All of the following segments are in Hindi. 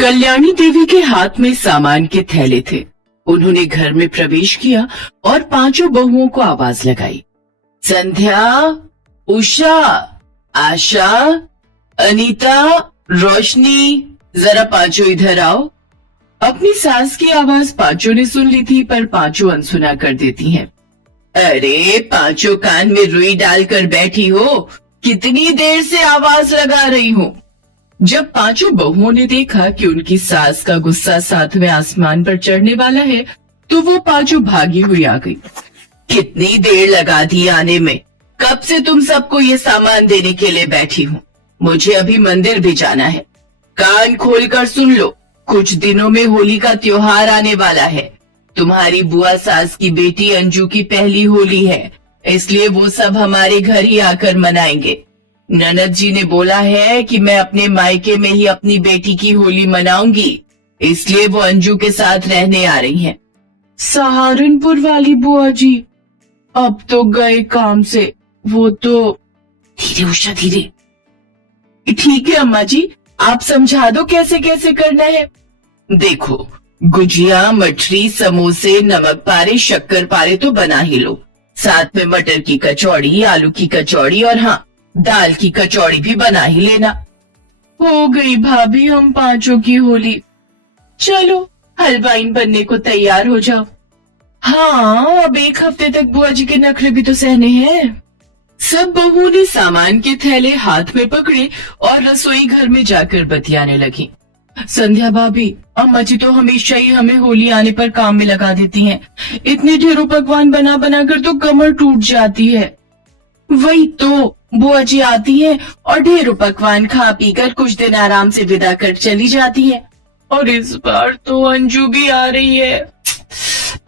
कल्याणी देवी के हाथ में सामान के थैले थे। उन्होंने घर में प्रवेश किया और पांचों बहुओं को आवाज लगाई। संध्या, उषा, आशा, अनीता, रोशनी, जरा पांचों इधर आओ। अपनी सास की आवाज पांचों ने सुन ली थी, पर पांचों अनसुना कर देती हैं। अरे पांचों कान में रुई डालकर बैठी हो, कितनी देर से आवाज लगा रही हूँ। जब पांचों बहुओं ने देखा कि उनकी सास का गुस्सा सातवें आसमान पर चढ़ने वाला है, तो वो पांचों भागी हुई आ गई। कितनी देर लगा दी आने में, कब से तुम सबको ये सामान देने के लिए बैठी हूँ। मुझे अभी मंदिर भी जाना है। कान खोलकर सुन लो, कुछ दिनों में होली का त्योहार आने वाला है। तुम्हारी बुआ सास की बेटी अंजू की पहली होली है, इसलिए वो सब हमारे घर ही आकर मनाएंगे। ननद जी ने बोला है कि मैं अपने मायके में ही अपनी बेटी की होली मनाऊंगी, इसलिए वो अंजू के साथ रहने आ रही हैं। सहारनपुर वाली बुआ जी अब तो गए काम से, वो तो। धीरे उषा धीरे। ठीक है अम्मा जी, आप समझा दो कैसे कैसे करना है। देखो, गुजिया, मठरी, समोसे, नमक पारे, शक्कर पारे तो बना ही लो। साथ में मटर की कचौड़ी, आलू की कचौड़ी और हाँ, दाल की कचौड़ी भी बना ही लेना। हो गई भाभी हम पांचों की होली। चलो हलवाइन बनने को तैयार हो जाओ। हाँ, अब एक हफ्ते तक बुआ जी के नखरे भी तो सहने हैं। सब बहुओं ने सामान के थैले हाथ में पकड़े और रसोई घर में जाकर बतियाने लगी। संध्या भाभी, अम्मा जी तो हमेशा ही हमें होली आने पर काम में लगा देती हैं। इतने ढेरों पकवान बना बना कर तो कमर टूट जाती है। वही तो, बुआ जी आती हैं और ढेरों पकवान खा पी कर कुछ दिन आराम से विदा कर चली जाती हैं। और इस बार तो अंजू भी आ रही है,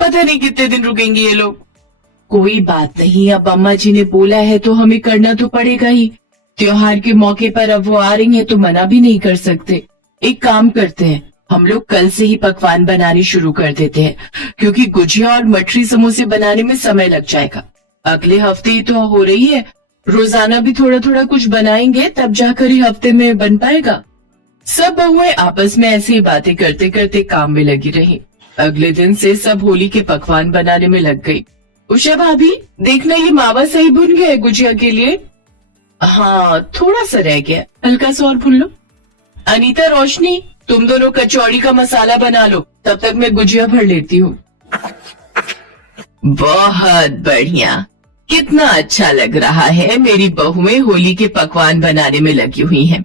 पता नहीं कितने दिन रुकेंगे ये लोग। कोई बात नहीं, अब अम्मा जी ने बोला है तो हमें करना तो पड़ेगा ही। त्योहार के मौके पर अब वो आ रही हैं तो मना भी नहीं कर सकते। एक काम करते हैं, हम लोग कल से ही पकवान बनाने शुरू कर देते हैं, क्योंकि गुजिया और मठरी समोसे बनाने में समय लग जाएगा। अगले हफ्ते ही तो हो रही है, रोजाना भी थोड़ा थोड़ा कुछ बनाएंगे, तब जाकर ही हफ्ते में बन पाएगा। सब बहुएं आपस में ऐसी बातें करते करते काम में लगी रही। अगले दिन से सब होली के पकवान बनाने में लग गई। उषा भाभी, देखना ये मावा सही भुन गया है गुजिया के लिए। हाँ, थोड़ा सा रह गया, हल्का सा और भून लो। अनीता, रोशनी, तुम दोनों कचौड़ी का मसाला बना लो, तब तक मैं गुजिया भर लेती हूँ। बहुत बढ़िया, कितना अच्छा लग रहा है। मेरी बहुएं होली के पकवान बनाने में लगी हुई हैं।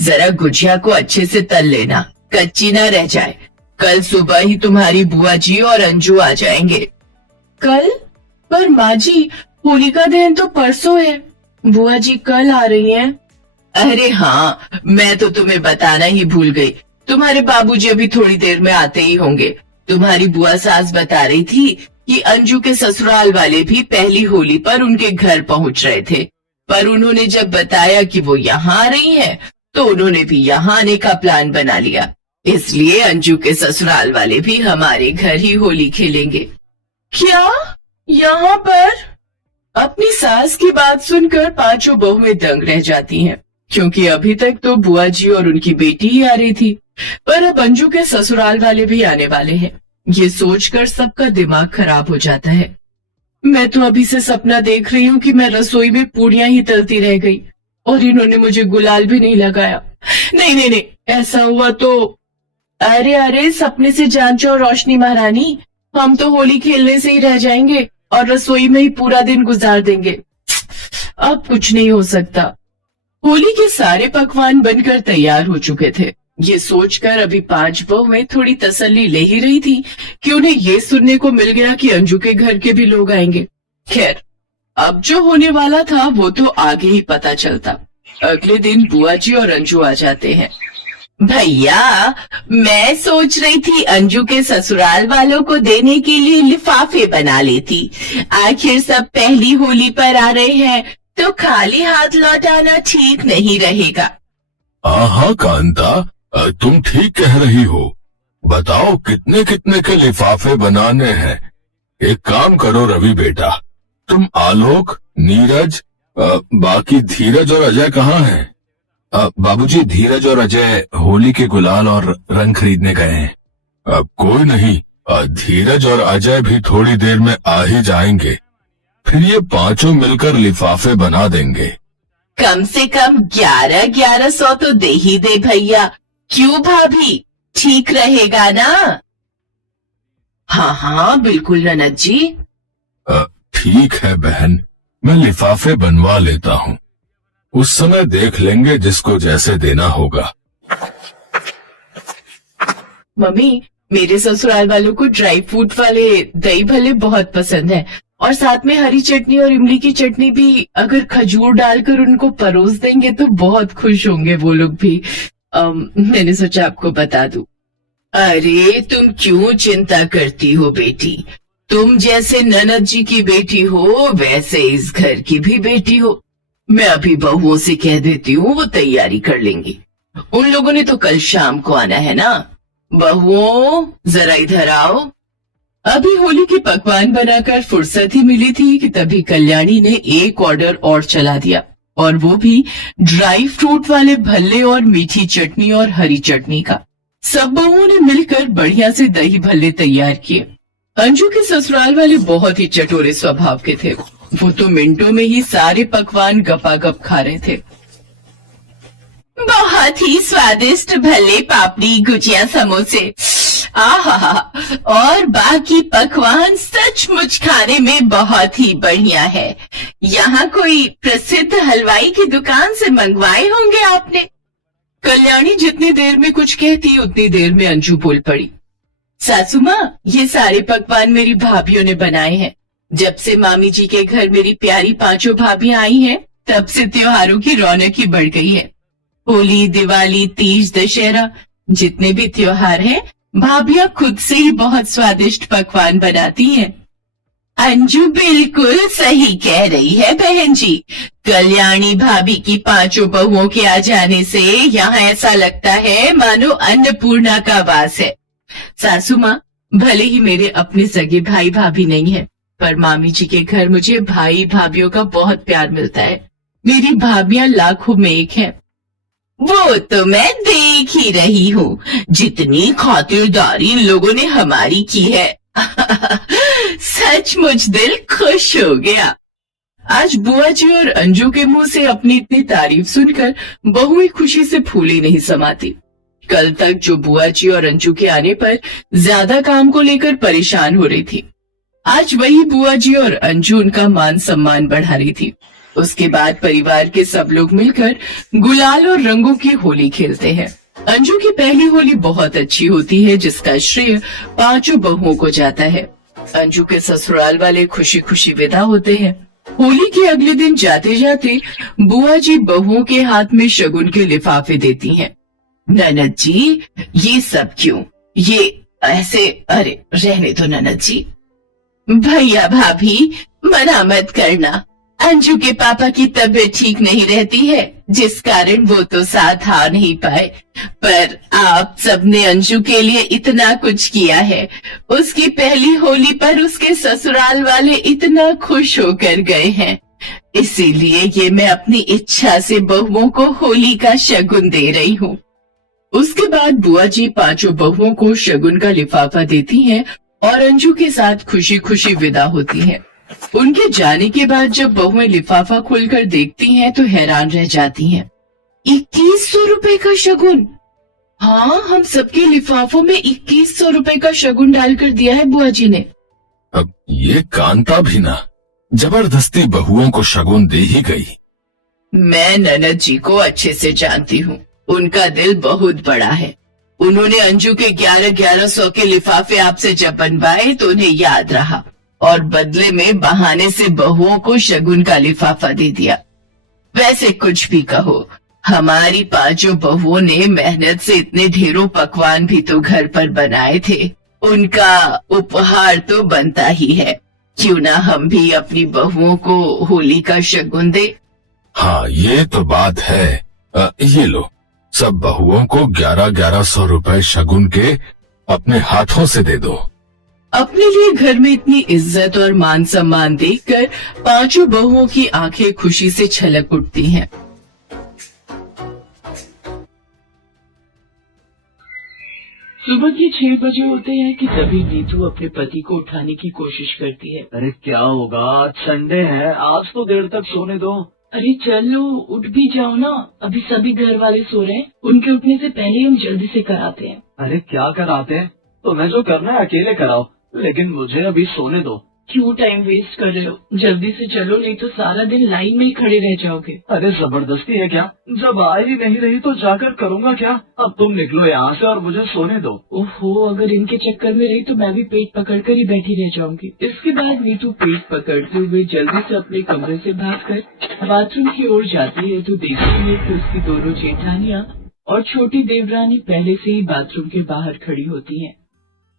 जरा गुजिया को अच्छे से तल लेना, कच्ची ना रह जाए। कल सुबह ही तुम्हारी बुआ जी और अंजू आ जाएंगे। कल? पर माँ जी, होलिका दहन तो परसों है। बुआ जी कल आ रही हैं। अरे हाँ, मैं तो तुम्हें बताना ही भूल गई। तुम्हारे बाबूजी अभी थोड़ी देर में आते ही होंगे। तुम्हारी बुआ सास बता रही थी कि अंजू के ससुराल वाले भी पहली होली पर उनके घर पहुंच रहे थे, पर उन्होंने जब बताया कि वो यहाँ आ रही हैं, तो उन्होंने भी यहाँ आने का प्लान बना लिया। इसलिए अंजू के ससुराल वाले भी हमारे घर ही होली खेलेंगे। क्या? यहाँ पर? अपनी सास की बात सुनकर पांचों बहुएं दंग रह जाती हैं, क्योंकि अभी तक तो बुआ जी और उनकी बेटी ही आ रही थी, पर अब अंजू के ससुराल वाले भी आने वाले हैं। ये सोचकर सबका दिमाग खराब हो जाता है। मैं तो अभी से सपना देख रही हूँ कि मैं रसोई में पूड़ियां ही तलती रह गई और इन्होंने मुझे गुलाल भी नहीं लगाया। नहीं नहीं नहीं, ऐसा हुआ तो। अरे अरे, सपने से जांचो रोशनी महारानी, हम तो होली खेलने से ही रह जाएंगे और रसोई में ही पूरा दिन गुजार देंगे। अब कुछ नहीं हो सकता। होली के सारे पकवान बनकर तैयार हो चुके थे। ये सोचकर अभी पांच बहुएं थोड़ी तसल्ली ले ही रही थी कि उन्हें ये सुनने को मिल गया कि अंजू के घर के भी लोग आएंगे। खैर, अब जो होने वाला था वो तो आगे ही पता चलता। अगले दिन बुआ जी और अंजू आ जाते हैं। भैया, मैं सोच रही थी अंजू के ससुराल वालों को देने के लिए लिफाफे बना लेती। आखिर सब पहली होली पर आ रहे हैं, तो खाली हाथ लौटाना ठीक नहीं रहेगा। हाँ कांता, तुम ठीक कह रही हो। बताओ कितने कितने के लिफाफे बनाने हैं। एक काम करो रवि बेटा, तुम आलोक, नीरज, बाकी धीरज और अजय कहाँ हैं? बाबूजी, धीरज और अजय होली के गुलाल और रंग खरीदने गए हैं। अब कोई नहीं, धीरज और अजय भी थोड़ी देर में आ ही जाएंगे। फिर ये पांचों मिलकर लिफाफे बना देंगे। कम से कम 1100 तो दे ही दे भैया। क्यों भाभी, ठीक रहेगा ना? हाँ हाँ बिल्कुल ननद जी। ठीक है बहन, मैं लिफाफे बनवा लेता हूँ। उस समय देख लेंगे जिसको जैसे देना होगा। मम्मी, मेरे ससुराल वालों को ड्राई फ्रूट वाले दही भल्ले बहुत पसंद है, और साथ में हरी चटनी और इमली की चटनी भी अगर खजूर डालकर उनको परोस देंगे तो बहुत खुश होंगे वो लोग भी। मैंने सोचा आपको बता दूं। अरे तुम क्यों चिंता करती हो बेटी, तुम जैसे ननद जी की बेटी हो वैसे इस घर की भी बेटी हो। मैं अभी बहुओं से कह देती हूँ, वो तैयारी कर लेंगी। उन लोगों ने तो कल शाम को आना है ना। बहुओं जरा इधर आओ। अभी होली के पकवान बनाकर फुर्सत ही मिली थी कि तभी कल्याणी ने एक ऑर्डर और चला दिया, और वो भी ड्राई फ्रूट वाले भल्ले और मीठी चटनी और हरी चटनी का। सब बहुओं ने मिलकर बढ़िया से दही भल्ले तैयार किए। अंजू के ससुराल वाले बहुत ही चटोरे स्वभाव के थे। वो तो मिनटों में ही सारे पकवान गपागप खा रहे थे। बहुत ही स्वादिष्ट भल्ले, पापड़ी, गुजिया, समोसे, आहा, और बाकी पकवान सचमुच खाने में बहुत ही बढ़िया है। यहाँ कोई प्रसिद्ध हलवाई की दुकान से मंगवाए होंगे आपने। कल्याणी जितनी देर में कुछ कहती उतनी देर में अंजू बोल पड़ी। सासू माँ, ये सारे पकवान मेरी भाभीयों ने बनाए हैं। जब से मामी जी के घर मेरी प्यारी पांचों भाभियां आई हैं, तब से त्योहारों की रौनक ही बढ़ गई है। होली, दिवाली, तीज, दशहरा, जितने भी त्योहार हैं, भाभियां खुद से ही बहुत स्वादिष्ट पकवान बनाती हैं। अंजू बिल्कुल सही कह रही है बहन जी। कल्याणी भाभी की पांचों बहुओं के आ जाने से यहाँ ऐसा लगता है मानो अन्नपूर्णा का वास है। सासू माँ, भले ही मेरे अपने सगे भाई भाभी नहीं है, पर मामी जी के घर मुझे भाई भाभियों का बहुत प्यार मिलता है। मेरी भाभियां लाखों में एक हैं। वो तो मैं देख ही रही हूँ, जितनी खातिरदारी इन लोगों ने हमारी की है। सचमुच दिल खुश हो गया। आज बुआ जी और अंजू के मुंह से अपनी इतनी तारीफ सुनकर बहुएं खुशी से फूली नहीं समाती। कल तक जो बुआ जी और अंजू के आने पर ज्यादा काम को लेकर परेशान हो रही थी, आज वही बुआ जी और अंजू उनका मान सम्मान बढ़ा रही थी। उसके बाद परिवार के सब लोग मिलकर गुलाल और रंगों की होली खेलते हैं। अंजू की पहली होली बहुत अच्छी होती है, जिसका श्रेय पांचों बहुओं को जाता है। अंजू के ससुराल वाले खुशी खुशी विदा होते हैं। होली के अगले दिन जाते जाते बुआ जी बहुओं के हाथ में शगुन के लिफाफे देती हैं। ननद जी, ये सब क्यों? ये ऐसे, अरे रहने दो ननद जी। भैया भाभी, मना मत करना। अंजू के पापा की तबीयत ठीक नहीं रहती है, जिस कारण वो तो साथ आ नहीं पाए, पर आप सबने अंजू के लिए इतना कुछ किया है। उसकी पहली होली पर उसके ससुराल वाले इतना खुश होकर गए हैं, इसीलिए ये मैं अपनी इच्छा से बहुओं को होली का शगुन दे रही हूँ। उसके बाद बुआ जी पांचों बहुओं को शगुन का लिफाफा देती हैं और अंजू के साथ खुशी खुशी विदा होती हैं। उनके जाने के बाद जब बहुएं लिफाफा खोलकर देखती हैं तो हैरान रह जाती हैं। 2100 रुपए का शगुन! हाँ, हम सबके लिफाफों में 2100 रुपए का शगुन डालकर दिया है बुआ जी ने। अब ये कांता भी ना जबरदस्ती बहुओं को शगुन दे ही गई। मैं ननद जी को अच्छे से जानती हूँ, उनका दिल बहुत बड़ा है। उन्होंने अंजू के 1100 के लिफाफे आपसे जब बनवाए तो उन्हें याद रहा और बदले में बहाने से बहुओं को शगुन का लिफाफा दे दिया। वैसे कुछ भी कहो, हमारी पांचों बहुओं ने मेहनत से इतने ढेरों पकवान भी तो घर पर बनाए थे, उनका उपहार तो बनता ही है। क्यों ना हम भी अपनी बहुओं को होली का शगुन दे। हाँ, ये तो बात है। ये लो, सब बहुओं को 1100 रुपए शगुन के अपने हाथों से दे दो। अपने लिए घर में इतनी इज्जत और मान सम्मान देखकर पांचों बहुओं की आंखें खुशी से छलक उठती हैं। सुबह के 6 बजे होते हैं कि तभी नीतू अपने पति को उठाने की कोशिश करती है। अरे क्या होगा, आज संडे है, आज तो देर तक सोने दो। अरे चलो उठ भी जाओ ना, अभी सभी घर वाले सो रहे हैं, उनके उठने से पहले हम जल्दी से कराते हैं। अरे क्या कराते हैं, तुम्हें जो करना है अकेले कराओ, लेकिन मुझे अभी सोने दो। क्यों टाइम वेस्ट कर रहे हो, जल्दी से चलो, नहीं तो सारा दिन लाइन में ही खड़े रह जाओगे। अरे जबरदस्ती है क्या, जब आ ही नहीं रही तो जाकर करूँगा क्या। अब तुम निकलो यहाँ से और मुझे सोने दो। ओहो, अगर इनके चक्कर में रही तो मैं भी पेट पकड़कर ही बैठी रह जाऊंगी। इसके बाद नीतू पेट पकड़ते हुए जल्दी से अपने कमरे से भागकर बाथरूम की ओर जाती है तो देखती है कि उसकी दोनों जेठानियाँ और छोटी देवरानी पहले से ही बाथरूम के बाहर खड़ी होती हैं।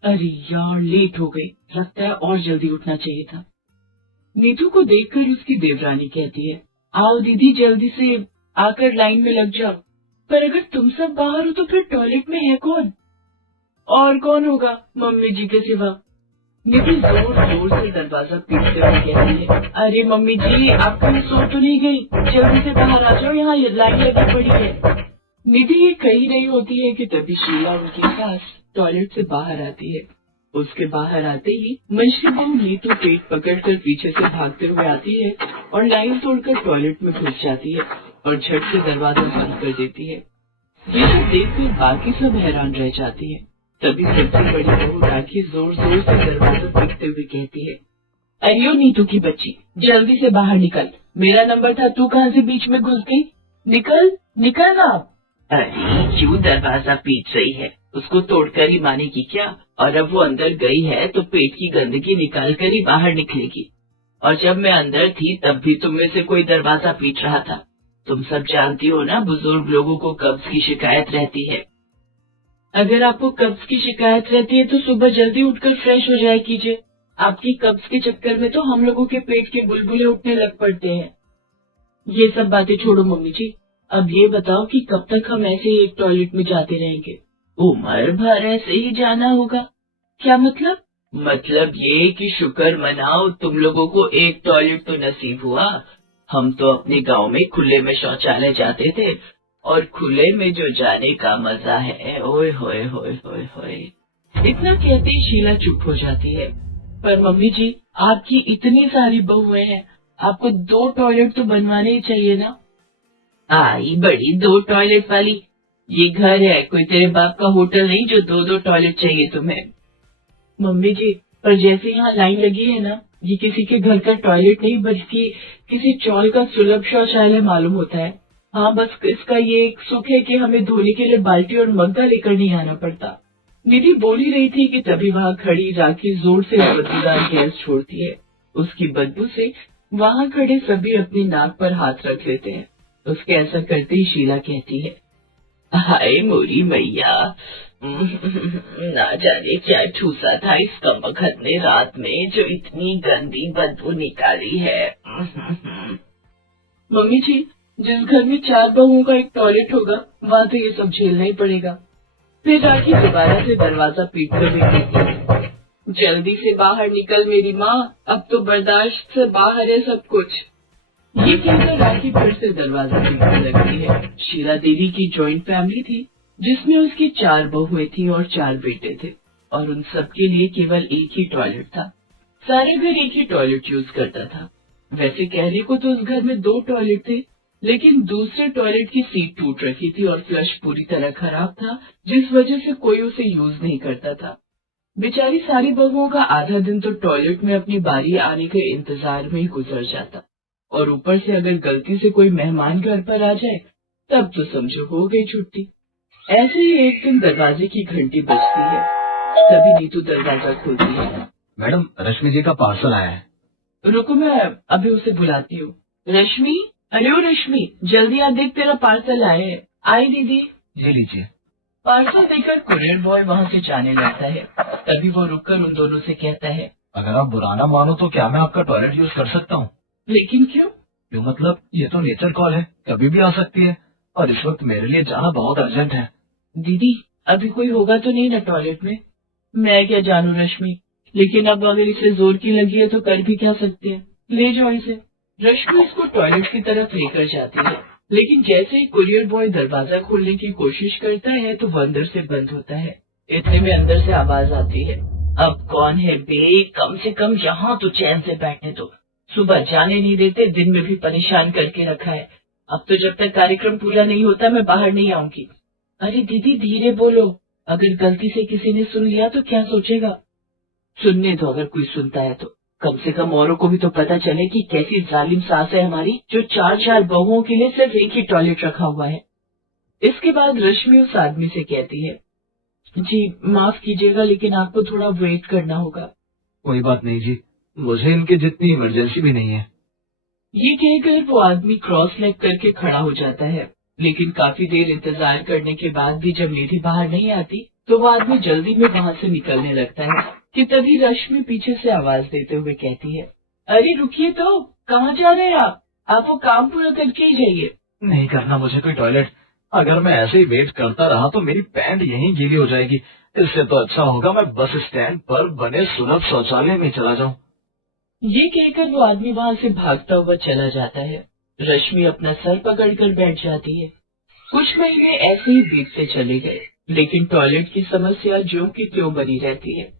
अरे यार, लेट हो गई, लगता है और जल्दी उठना चाहिए था। नीतू को देखकर उसकी देवरानी कहती है, आओ दीदी जल्दी से आकर लाइन में लग जाओ। पर अगर तुम सब बाहर हो तो फिर टॉयलेट में है कौन? और कौन होगा मम्मी जी के सिवा? नीतू जोर जोर से दरवाजा पीटते हुए कहती है, अरे मम्मी जी, आप कहीं सो तो नहीं गई? जल्दी से बाहर आ जाओ, यहाँ लाइन लगी पड़ी है। निधि ये कही नहीं होती है कि तभी शीला उनकी सास टॉयलेट से बाहर आती है। उसके बाहर आते ही मंशरी बहू नीतू पेट पकड़कर पीछे से भागते हुए आती है और लाइन तोड़कर टॉयलेट में घुस जाती है और झट से दरवाजा बंद कर देती है। ये सब देखकर बाकी सब हैरान रह जाती है। तभी सबसे बड़ी बहू राखी जोर जोर से दरवाजा पीटते हुए कहती है, अरे ओ नीतू की बच्ची, जल्दी से बाहर निकल, मेरा नंबर था, तू कहाँ से बीच में घुस गई? निकल निकल ना। अरे क्यों दरवाजा पीट रही है, उसको तोड़कर ही मानेगी क्या? और अब वो अंदर गई है तो पेट की गंदगी निकाल कर ही बाहर निकलेगी। और जब मैं अंदर थी तब भी तुम में से कोई दरवाजा पीट रहा था। तुम सब जानती हो ना, बुजुर्ग लोगों को कब्ज की शिकायत रहती है। अगर आपको कब्ज की शिकायत रहती है तो सुबह जल्दी उठकर फ्रेश हो जाया कीजिए। आपकी कब्ज के चक्कर में तो हम लोगों के पेट के बुलबुले उठने लग पड़ते हैं। ये सब बातें छोड़ो मम्मी जी, अब ये बताओ कि कब तक हम ऐसे ही एक टॉयलेट में जाते रहेंगे? उम्र भर ऐसे ही जाना होगा। क्या मतलब? मतलब ये कि शुक्र मनाओ तुम लोगों को एक टॉयलेट तो नसीब हुआ। हम तो अपने गांव में खुले में शौचालय जाते थे, और खुले में जो जाने का मजा है, ओए होए होए होए होए। इतना कहते ही शीला चुप हो जाती है। पर मम्मी जी, आपकी इतनी सारी बहुएं हैं, आपको 2 टॉयलेट तो बनवाने ही चाहिए ना। आई बड़ी 2 टॉयलेट वाली, ये घर है, कोई तेरे बाप का होटल नहीं जो 2-2 टॉयलेट चाहिए तुम्हें। मम्मी जी, पर जैसे यहाँ लाइन लगी है ना, ये किसी के घर का टॉयलेट नहीं बल्कि किसी चौल का सुलभ शौचालय मालूम होता है। हाँ, बस इसका ये एक सुख है कि हमें धोने के लिए बाल्टी और मग्गा लेकर नहीं आना पड़ता। निधि बोल ही रही थी कि तभी वहाँ खड़ी राखी जोर से बदबूदार गैस छोड़ती है। उसकी बदबू से वहाँ खड़े सभी अपनी नाक पर हाथ रख लेते हैं। उसके ऐसा करते ही शीला कहती है, हाय मोरी मैया, ना जाने क्या ठूसा था इस कमबख्त ने रात में जो इतनी गंदी बदबू निकाली है। मम्मी जी, जिस घर में 4 बहुओं का एक टॉयलेट होगा वहाँ तो ये सब झेलना ही पड़ेगा। फिर राखी दोबारा से दरवाजा पीट कर कहती है, जल्दी से बाहर निकल मेरी माँ, अब तो बर्दाश्त से बाहर है सब कुछ। ये कहकर राखी फिर से दरवाजा पीटने लगती है। शीला देवी की जॉइंट फैमिली थी जिसमें उसकी 4 बहुएं थी और 4 बेटे थे, और उन सब के लिए केवल एक ही टॉयलेट था। सारे घर एक ही टॉयलेट यूज करता था। वैसे कहने को तो उस घर में 2 टॉयलेट थे, लेकिन दूसरे टॉयलेट की सीट टूट रखी थी और फ्लश पूरी तरह खराब था, जिस वजह से कोई उसे यूज नहीं करता था। बेचारी सारी बहुओं का आधा दिन तो टॉयलेट में अपनी बारी आने के इंतजार में ही गुजर जाता, और ऊपर से अगर गलती से कोई मेहमान घर पर आ जाए तब तो समझो हो गई छुट्टी। ऐसे ही एक दिन दरवाजे की घंटी बजती है। तभी नीतू दरवाजा खोलती है। मैडम, रश्मि जी का पार्सल आया है। रुको, मैं अभी उसे बुलाती हूँ। रश्मि, अरे ओ रश्मि, जल्दी आ, देख तेरा पार्सल आया है। आई दीदी। ये लीजिए। पार्सल देकर कुरियर बॉय वहाँ से जाने लगता है। तभी वो रुककर उन दोनों से कहता है, अगर आप बुरा ना मानो तो क्या मैं आपका टॉयलेट यूज कर सकता हूँ? लेकिन क्यों? क्यों मतलब, ये तो नेचर कॉल है, कभी भी आ सकती है, और इस वक्त मेरे लिए जाना बहुत अर्जेंट है। दीदी, अभी कोई होगा तो नहीं ना टॉयलेट में? मैं क्या जानू रश्मि, लेकिन अब अगर इसे जोर की लगी है तो कर भी क्या सकते हैं। ले जाओ इसे। रश्मि इसको टॉयलेट की तरफ लेकर जाती है, लेकिन जैसे ही कुरियर बॉय दरवाजा खोलने की कोशिश करता है तो वो अंदर से बंद होता है। इतने में अंदर से आवाज आती है, अब कौन है बे, कम से कम यहाँ तो चैन से बैठने दो। सुबह जाने नहीं देते, दिन में भी परेशान करके रखा है। अब तो जब तक कार्यक्रम पूरा नहीं होता मैं बाहर नहीं आऊंगी। अरे दीदी धीरे बोलो, अगर गलती से किसी ने सुन लिया तो क्या सोचेगा। सुनने दो, अगर कोई सुनता है तो कम से कम औरों को भी तो पता चले कि कैसी जालिम सास है हमारी, जो 4-4 बहुओं के लिए सिर्फ एक ही टॉयलेट रखा हुआ है। इसके बाद रश्मि उस आदमी से कहती है, जी माफ कीजिएगा लेकिन आपको थोड़ा वेट करना होगा। कोई बात नहीं जी, मुझे इनकी जितनी इमरजेंसी भी नहीं है। ये कहकर वो आदमी क्रॉस लेग करके खड़ा हो जाता है, लेकिन काफी देर इंतजार करने के बाद भी जब निधि बाहर नहीं आती तो वो आदमी जल्दी में वहाँ से निकलने लगता है कि तभी रश्मि पीछे से आवाज देते हुए कहती है, अरे रुकिए तो, कहाँ जा रहे हैं आप वो काम पूरा करके ही जाइए। नहीं करना मुझे कोई टॉयलेट, अगर मैं ऐसे ही वेट करता रहा तो मेरी पैंट यहीं गीली हो जाएगी। इससे तो अच्छा होगा मैं बस स्टैंड पर बने सुलभ शौचालय में चला जाऊं। ये कहकर वो आदमी वहाँ से भागता हुआ चला जाता है। रश्मि अपना सर पकड़कर बैठ जाती है। कुछ महीने ऐसे ही बीतते चले गए, लेकिन टॉयलेट की समस्या ज्यों की त्यों बनी रहती है।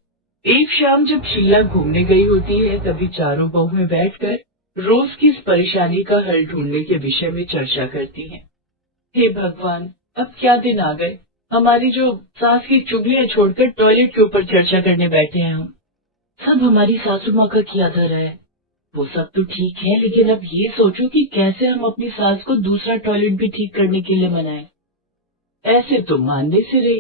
एक शाम जब शीला घूमने गई होती है, तभी चारों बहुएं बैठकर रोज की इस परेशानी का हल ढूंढने के विषय में चर्चा करती हैं। हे भगवान, अब क्या दिन आ गए, हमारी जो सास की चुगलियां छोड़कर टॉयलेट के ऊपर चर्चा करने बैठे हैं हम। सब हमारी सासू माँ का किया धरा है। वो सब तो ठीक है, लेकिन अब ये सोचो कि कैसे हम अपनी सास को दूसरा टॉयलेट भी ठीक करने के लिए मनाएं। ऐसे तो मानने से रहे,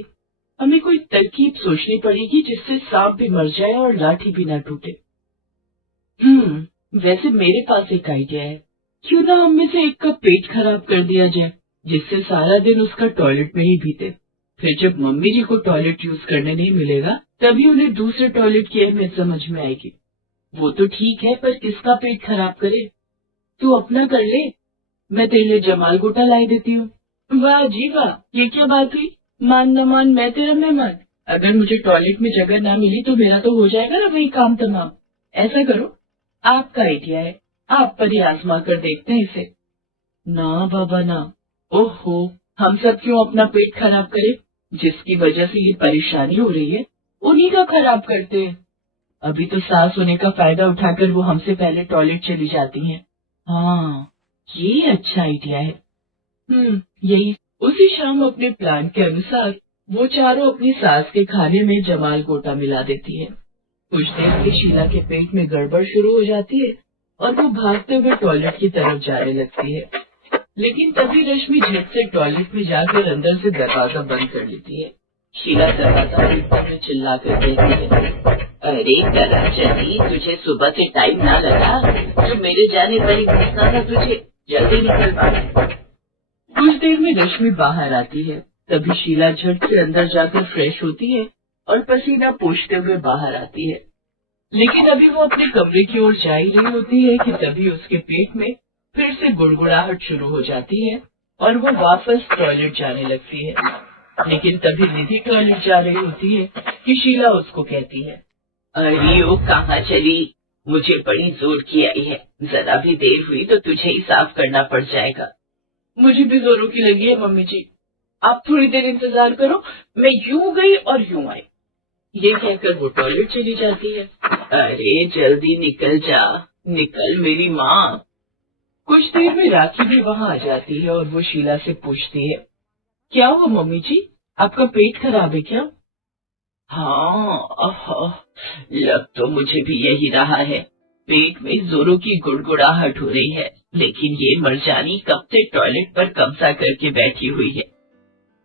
हमें कोई तरकीब सोचनी पड़ेगी जिससे सांप भी मर जाए और लाठी भी ना टूटे। वैसे मेरे पास एक आइडिया है, क्यों ना हम में से एक का पेट खराब कर दिया जाए, जिससे सारा दिन उसका टॉयलेट में ही बीते। फिर जब मम्मी जी को टॉयलेट यूज करने नहीं मिलेगा, तभी उन्हें दूसरे टॉयलेट की अहमियत समझ में आएगी। वो तो ठीक है, पर किसका पेट खराब करे? तू अपना कर ले, मैं तेरे लिए जमाल गोटा लाई देती हूँ। वाह जी वाह, ये क्या बात हुई, मान न मान मैं तेरा मेहमान। अगर मुझे टॉयलेट में जगह ना मिली तो मेरा तो हो जाएगा ना वही काम तमाम। ऐसा करो, आपका आइडिया है, आप पर ही आजमा कर देखते हैं इसे। ना बाबा ना, ओहो, हम सब क्यों अपना पेट खराब करें? जिसकी वजह से ये परेशानी हो रही है उन्हीं का खराब करते हैं। अभी तो सास होने का फायदा उठाकर वो हमसे पहले टॉयलेट चली जाती हैं। हाँ, ये अच्छा आइडिया है। यही। उसी शाम अपने प्लान के अनुसार वो चारों अपनी सास के खाने में जमाल गोटा मिला देती है। कुछ देर से शीला के पेट में गड़बड़ शुरू हो जाती है और वो भागते हुए टॉयलेट की तरफ जाने लगती है, लेकिन तभी रश्मि झट से टॉयलेट में जाकर अंदर से दरवाजा बंद कर लेती है। शीला दरवाजा खोलते चिल्ला कर कहती है, अरे चली, तुझे सुबह से टाइम ना लगा, जो मेरे जाने पर ही घुसना था तुझे, जल्दी निकल पा। कुछ देर में रश्मि बाहर आती है, तभी शीला झट से अंदर जाकर फ्रेश होती है और पसीना पोंछते हुए बाहर आती है। लेकिन अभी वो अपने कमरे की ओर जा ही रही होती है कि तभी उसके पेट में फिर से गुड़गुड़ाहट शुरू हो जाती है और वो वापस टॉयलेट जाने लगती है। लेकिन तभी निधि टॉयलेट जा रही होती है कि शीला उसको कहती है, अरे वो कहाँ चली, मुझे बड़ी जोर की आई है, जरा भी देर हुई तो तुझे ही साफ करना पड़ जाएगा। मुझे भी जोरों की लगी है मम्मी जी, आप थोड़ी देर इंतजार करो, मैं यूं गई और यूं आई। ये कहकर वो टॉयलेट चली जाती है। अरे जल्दी निकल जा, निकल मेरी माँ। कुछ देर में राखी भी वहाँ आ जाती है और वो शीला से पूछती है, क्या हुआ मम्मी जी, आपका पेट खराब है क्या? हाँ, लग तो मुझे भी यही रहा है, पेट में जोरों की गुड़गुड़ाहट हो रही है, लेकिन ये मरजानी कब से टॉयलेट पर कब्जा करके बैठी हुई है।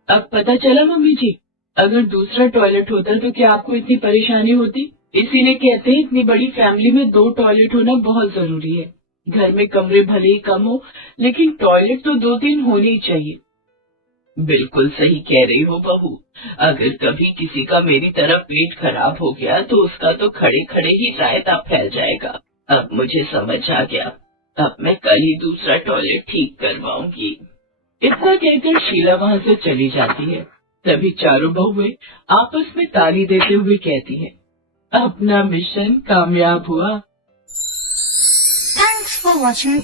अब पता चला मम्मी जी, अगर दूसरा टॉयलेट होता तो क्या आपको इतनी परेशानी होती? इसीलिए कहते हैं इतनी बड़ी फैमिली में 2 टॉयलेट होना बहुत जरूरी है। घर में कमरे भले ही कम हो, लेकिन टॉयलेट तो 2-3 होने ही चाहिए। बिल्कुल सही कह रही हो बहू, अगर कभी किसी का मेरी तरफ पेट खराब हो गया तो उसका तो खड़े खड़े ही रायता फैल जाएगा। अब मुझे समझ आ गया, अब मैं कल ही दूसरा टॉयलेट ठीक करवाऊंगी। इतना कहकर शीला वहाँ से चली जाती है। तभी चारों बहुएं आपस में ताली देते हुए कहती हैं, अपना मिशन कामयाब हुआ। Thanks for watching.